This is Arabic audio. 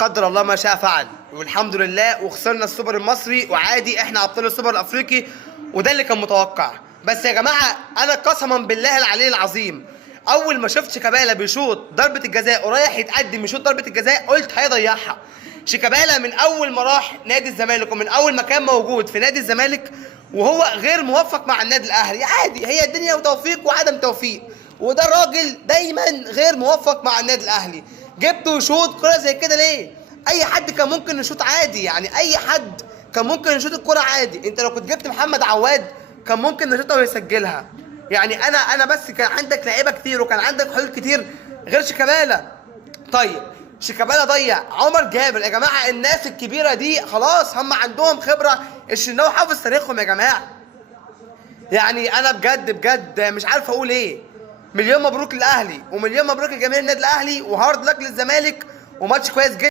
قدر الله ما شاء فعل، والحمد لله وخسرنا السوبر المصري، وعادي احنا ابطال السوبر الافريقي، وده اللي كان متوقع. بس يا جماعه انا قسما بالله العلي العظيم اول ما شفت شيكابالا بيشوط ضربه الجزاء ورايح يتقدم يشوط ضربه الجزاء قلت هيضيعها. شيكابالا من اول ما راح نادي الزمالك ومن اول ما كان موجود في نادي الزمالك وهو غير موفق مع النادي الاهلي، عادي هي الدنيا وتوفيق وعدم توفيق، وده راجل دايما غير موفق مع النادي الاهلي. جبته يشوط كرة زي كده ليه؟ اي حد كان ممكن يشوط عادي، يعني اي حد كان ممكن يشوط الكرة عادي. انت لو كنت جبت محمد عواد كان ممكن يشوطها ويسجلها. يعني انا بس كان عندك لعيبه كتير وكان عندك حلول كتير غير شيكابالا. طيب شيكابالا ضيع، عمر جابر، يا جماعه الناس الكبيره دي خلاص هم عندهم خبره، الشناوي حافظ تاريخهم يا جماعه. يعني انا بجد مش عارف اقول ايه. مليون مبروك للاهلي ومليون مبروك لجماهير النادي الاهلي وهارد لك للزمالك وماتش كويس جدا.